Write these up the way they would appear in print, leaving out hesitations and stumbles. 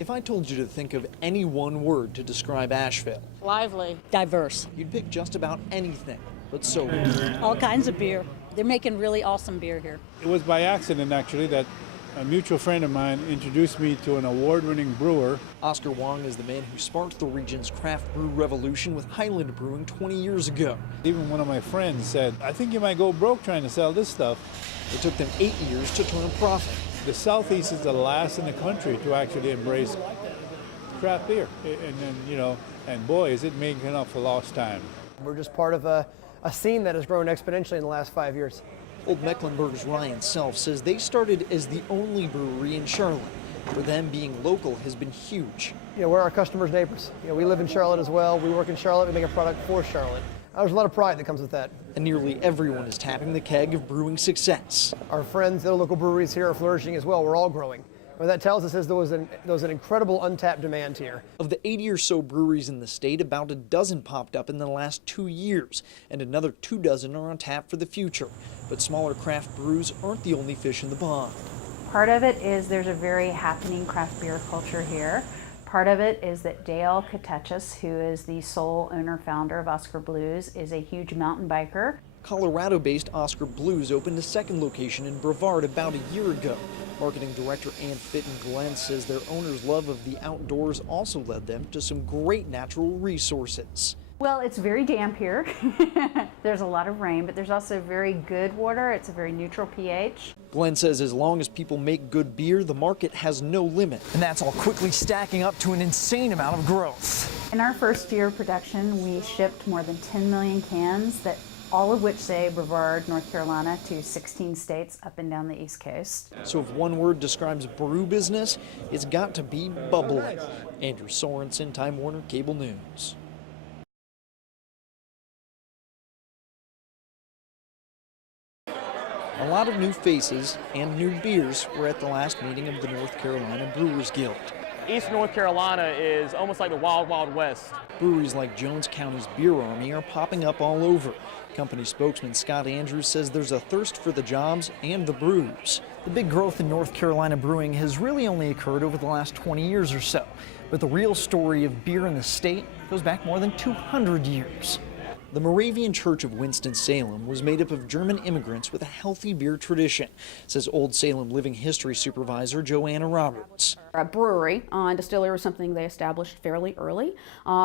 If I told you to think of any one word to describe Asheville, lively, diverse, you'd pick just about anything, but so all kinds of beer. They're making really awesome beer here. It was by accident, actually, that a mutual friend of mine introduced me to an award-winning brewer. Oskar is the man who sparked the region's craft brew revolution with Highland Brewing 20 years ago. Even one of my friends said, I think you might go broke trying to sell this stuff. It took them 8 years to turn a profit. The Southeast is the last in the country to actually embrace craft beer. And boy, is it making up for lost time. We're just part of a scene that has grown exponentially in the last 5 years. Old Mecklenburg's Ryan Self says they started as the only brewery in Charlotte. For them, being local has been huge. We're our customers' neighbors. We live in Charlotte as well. We work in Charlotte. We make a product for Charlotte. There's a lot of pride that comes with that. And nearly everyone is tapping the keg of brewing success. Our friends, the local breweries here are flourishing as well. We're all growing. What that tells us is there was an incredible untapped demand here. Of the 80 or so breweries in the state, about a dozen popped up in the last 2 years, and another 24 are on tap for the future. But smaller craft brews aren't the only fish in the pond. Part of it is there's a very happening craft beer culture here. Part of it is that Dale Katechis, who is the sole owner-founder of Oskar Blues, is a huge mountain biker. Colorado-based Oskar Blues opened a second location in Brevard about a year ago. Marketing director Ann Fitton-Glenn says their owner's love of the outdoors also led them to some great natural resources. Well, it's very damp here. There's a lot of rain, but there's also very good water. It's a very neutral pH. Glenn says as long as people make good beer, the market has no limit. And that's all quickly stacking up to an insane amount of growth. In our first year of production, we shipped more than 10 million cans, all of which say Brevard, North Carolina, to 16 states up and down the East Coast. So if one word describes brew business, it's got to be bubbling. Andrew Sorensen, Time Warner Cable News. A lot of new faces and new beers were at the last meeting of the North Carolina Brewers Guild. East North Carolina is almost like the Wild Wild West. Breweries like Jones County's Beer Army are popping up all over. Company spokesman Scott Andrews says there's a thirst for the jobs and the brews. The big growth in North Carolina brewing has really only occurred over the last 20 years or so. But the real story of beer in the state goes back more than 200 years. The Moravian Church of Winston-Salem was made up of German immigrants with a healthy beer tradition, says Old Salem Living History Supervisor Joanna Roberts. A brewery and distillery was something they established fairly early.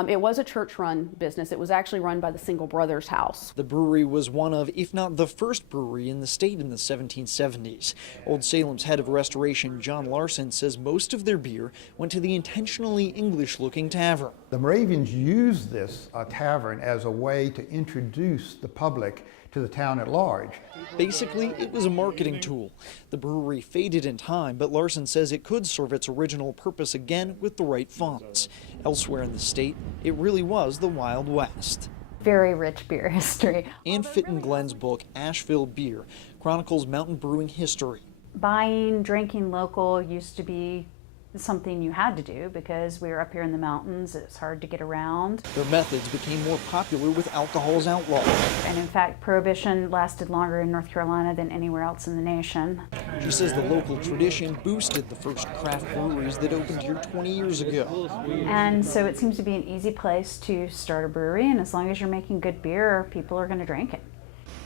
It was a church-run business. It was actually run by the Single Brothers house. The brewery was one of, if not the first brewery in the state in the 1770s. Old Salem's head of restoration, John Larson, says most of their beer went to the intentionally English-looking tavern. The Moravians used this tavern as a way to introduce the public to the town at large. Basically, it was a marketing tool. The brewery faded in time, but Larson says it could serve its original purpose again with the right funds. Elsewhere in the state, it really was the Wild West. Very rich beer history. Ann Fitton-Glenn's book, Asheville Beer, chronicles mountain brewing history. Buying, drinking local used to be something you had to do because we were up here in the mountains. It's hard to get around. Their methods became more popular with alcohol's outlawed. And in fact, Prohibition lasted longer in North Carolina than anywhere else in the nation. She says the local tradition boosted the first craft breweries that opened here 20 years ago. And so it seems to be an easy place to start a brewery, and as long as you're making good beer, people are going to drink it.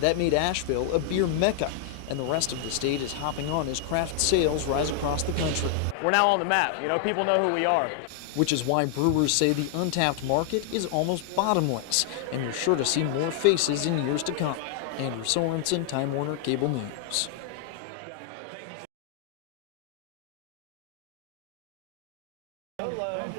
That made Asheville a beer mecca, and the rest of the state is hopping on as craft sales rise across the country. We're now on the map. People know who we are. Which is why brewers say the untapped market is almost bottomless, and you're sure to see more faces in years to come. Andrew Sorensen, Time Warner Cable News.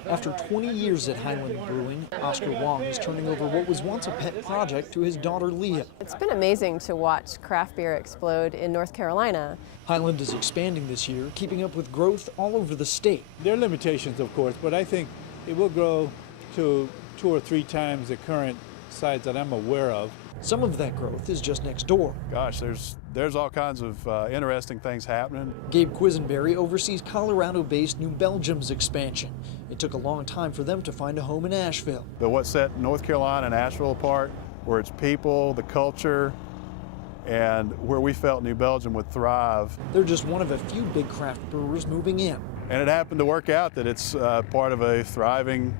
After 20 years at Highland Brewing, Oskar is turning over what was once a pet project to his daughter Leah. It's been amazing to watch craft beer explode in North Carolina. Highland is expanding this year, keeping up with growth all over the state. There are limitations, of course, but I think it will grow to 2 or 3 times the current size that I'm aware of. Some of that growth is just next door. Gosh, there's all kinds of interesting things happening. Gabe Quisenberry oversees Colorado-based New Belgium's expansion. It took a long time for them to find a home in Asheville. But what set North Carolina and Asheville apart were its people, the culture, and where we felt New Belgium would thrive. They're just one of a few big craft brewers moving in. And it happened to work out that it's part of a thriving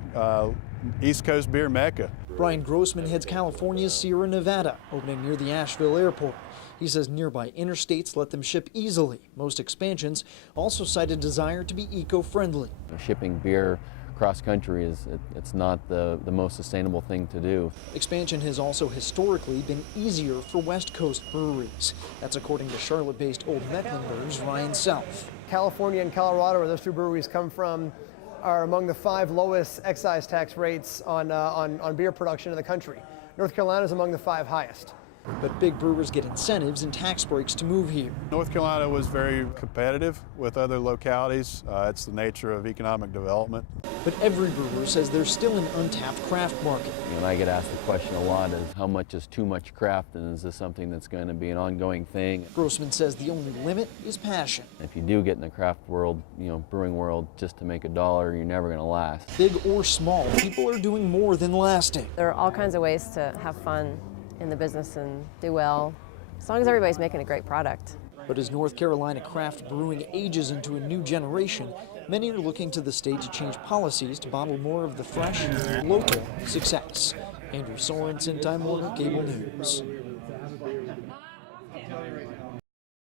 East Coast beer mecca. Brian Grossman heads California's Sierra Nevada, opening near the Asheville airport. He says nearby interstates let them ship easily. Most expansions also cite a desire to be eco-friendly. Shipping beer cross country it's not the most sustainable thing to do. Expansion has also historically been easier for West Coast breweries. That's according to Charlotte-based Old Mecklenburg's Ryan Self. California and Colorado, where those two breweries come from, are among the 5 lowest excise tax rates on beer production in the country. North Carolina is among the 5 highest. But big brewers get incentives and tax breaks to move here. North Carolina was very competitive with other localities. It's the nature of economic development. But every brewer says there's still an untapped craft market. And I get asked the question a lot is how much is too much craft, and is this something that's going to be an ongoing thing? Grossman says the only limit is passion. If you do get in the craft world, brewing world, just to make $1, you're never going to last. Big or small, people are doing more than lasting. There are all kinds of ways to have fun in the business and do well, as long as everybody's making a great product. But as North Carolina craft brewing ages into a new generation, many are looking to the state to change policies to bottle more of the fresh, local success. Andrew Sorensen, Time Warner Cable News.